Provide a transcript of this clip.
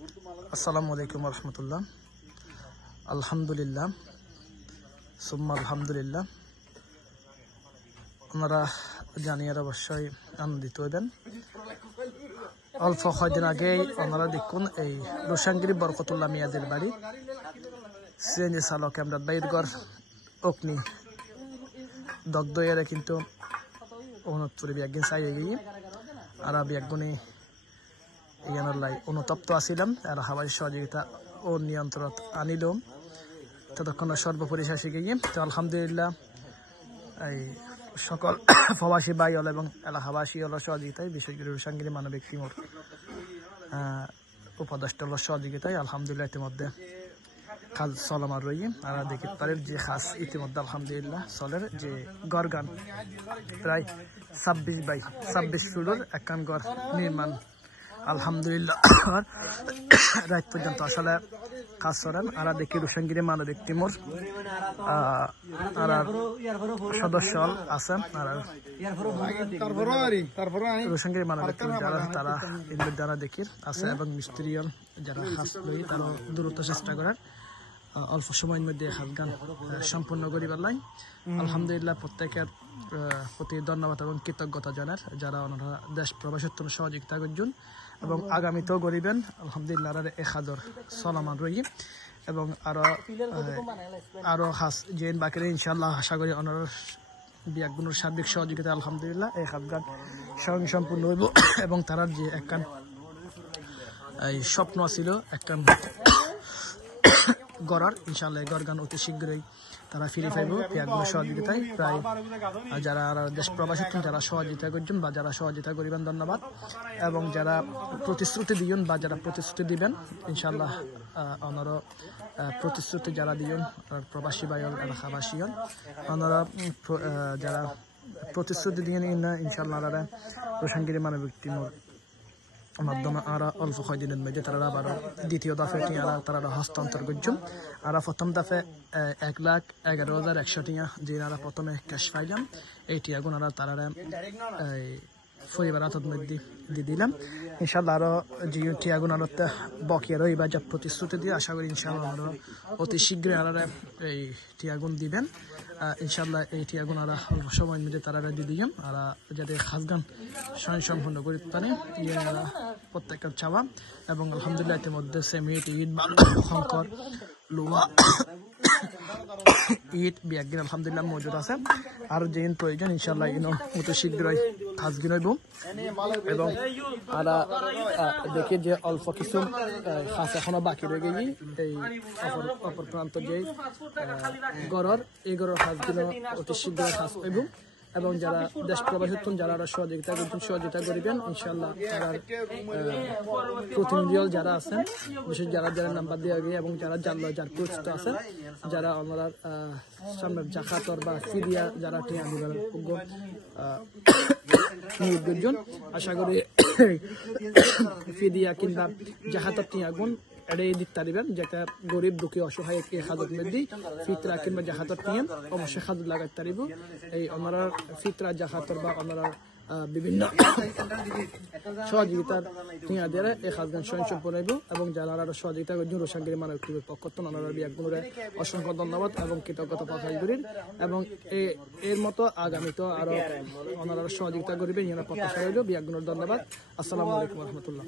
আসসালামু আলাইকুম রহমতুল্লাহ। আলহামদুলিল্লাহ সুম্মা আলহামদুলিল্লাহ। আপনারা জানিয়ে অবশ্যই আনন্দিত হবেন। অল্প কয়েকদিন আগেই আপনারা দেখুন এই রোশানগিরি বরকতুল্লাহ মিয়াদের বাড়ি সিএনজি চালক এমরাদ বাইরগড় অগ্নি দগ্ধ এরা কিন্তু অনত্তরে বিয়াগিন চাইয়ে গিয়ে আর বিয়াগুনি ইয়ানোর লাই অনুতপ্ত আসিলাম আর হাওয়াই সহযোগিতা ও নিয়ন্ত্রণ আনিল ততক্ষণ সর্বোপরি শেষে গিয়ে। তো আলহামদুলিল্লাহ এই সকল প্রবাসী ভাই হল এবং এলাকাবাসী হল সহযোগিতায় বিশেষ করে রোশানগিরি মানবিক টিমর উপদেষ্টা হল সহযোগিতায় আলহামদুলিল্লাহ ইতিমধ্যে কাজ চলমান রয়ে আর দেখি পারের যে খাস ইতিমধ্যে আলহামদুলিল্লাহ চলের যে গড়গান প্রায় 26 ফ্লোর একখান গড় নির্মাণ আলহামদুলিল্লাহ রাত পর্যন্ত আসলে কাজ করেন। আর দেখি রোশানগিরি মানবিক টিমর আর সদস্য আছেন আর রোশানগিরি মানবিক টিম যারা তারা ইন্দ্র যারা দেখি আছে এবং মিস্ত্রিয়ন যারা কাজ লই তারা দ্রুত চেষ্টা করেন অল্প সময়ের মধ্যে হাত গান সম্পূর্ণ করিবার লাই। আলহামদুলিল্লাহ প্রত্যেকের প্রতি ধন্যবাদ এবং কৃতজ্ঞতা জানার যারা ওনারা দেশ প্রবাসোত্তর সহযোগিতা করছেন এবং আগামীতেও করিবেন। আলহামদুলিল্লাহ এক হাজার চলমান রই এবং আরো হাস জেন বাকিরে ইনশাল্লাহ আশা করি ওনার বিয়াগুলোর সার্বিক সহযোগিতা আলহামদুলিল্লাহ এই হাত গান স্বয়ং সম্পূর্ণ হইব এবং তারা যে একখান এই স্বপ্ন ছিল একখান গড়ার ইনশাআল্লাহ গড়গান অতি শীঘ্রই তারা ফিরে পাইব বিয়াগুলোর সহযোগিতায়। প্রায় যারা দেশ প্রবাসী যারা সহযোগিতা করছেন বা যারা সহযোগিতা করিবেন ধন্যবাদ এবং যারা প্রতিশ্রুতি দিবেন বা যারা প্রতিশ্রুতি দিবেন ইনশাআল্লাহ ওনারা প্রতিশ্রুতি যারা দিবেন প্রবাসী বা এলাকাবাসী ওনারা যারা প্রতিশ্রুতি দিয়ে ইনশাআল্লাহ রোশানগিরি মানবিক টিমের মাধ্যমে আর অল্প কয়েকদিনের মধ্যে তারা আবার দ্বিতীয় দফে তারা হস্তান্তর করছেন। আর প্রথম দফে 1,11,100 টিয়া যে প্রথমে ক্যাশ পাইলাম এই টিয়াগুন তারা পরিবার হাতের মধ্যে দিয়ে দিলাম ইনশাল্লাহ। আরো যে টিয়াগুন বকিয়া রইবা যা প্রতিশ্রুতি দিয়ে আশা করি ইনশাল্লাহ আরো অতি শীঘ্রই এই টিয়াগুন দিবেন ইনশাল্লাহ। এই টিয়াগুন অল্প সময়ের মধ্যে তারা দিয়ে দিলাম আর যাতে খাস গান স্বয়ং সম্পূর্ণ করতে পারে প্রত্যেকের চাওয়া এবং আলহামদুলিল্লাহ ইতিমধ্যে সেমিট ঈদ শঙ্কর লোয়া ঈদ বিয়াগিন আলহামদুলিল্লাহ মজুদ আছে আর যে প্রয়োজন ইনশাল্লাহ অতি শীঘ্রই খাস গিন হইব এবং দেখি যে অল্প কিছু খাস এখনো বাকি রয়ে গেছি এই অপর প্রান্ত যে গড়ের এই গড়ের খাসগুলো অতি শীঘ্রই খাস হইব এবং যারা দেশ প্রবাসী যারা সহযোগিতা করছেন সহযোগিতা করিবেন ইনশাল্লাহ। তার প্রতিনিধি যারা আছেন বিশেষ যারা যারা নাম্বার দেওয়া গিয়ে এবং যারা যার পরিচিত আছেন যারা আমরা সামনের জাকাতর বা ফিরিয়া যারা টিয়া দিবার নিয়োগ করছেন আশা করি ফিদিয়া কিংবা জাকাতর টিয়া গুণ এড়িয়ে দিতে দিবেন যাতে গরিব দুঃখী অসহায় খাদত মধ্যে ফিতরা কিংবা জাকাতর টিয়ান অবশ্যই খাদত লাগাতে পারিব। এই ওনারা ফিতরা জাকাতর বা ওনারা বিভিন্ন সহযোগিতার টিয়া দিয়ে এই খাসগান স্বয়ং সম্পূর্ণ হইব এবং যারা সহযোগিতা করছেন রোশানগিরি মানবিক টিমের পক্ষ থেকে ওনারা বিয়াগুলোর অসংখ্য ধন্যবাদ এবং কৃতজ্ঞতা প্রকাশ করেন এবং এর মতো আগামীতে আরো ওনারা সহযোগিতা করবেন এনারা প্রত্যাশা রইল বিয়াগুলোর ধন্যবাদ। আসসালামু আলাইকুম রহমতুল্লাহ।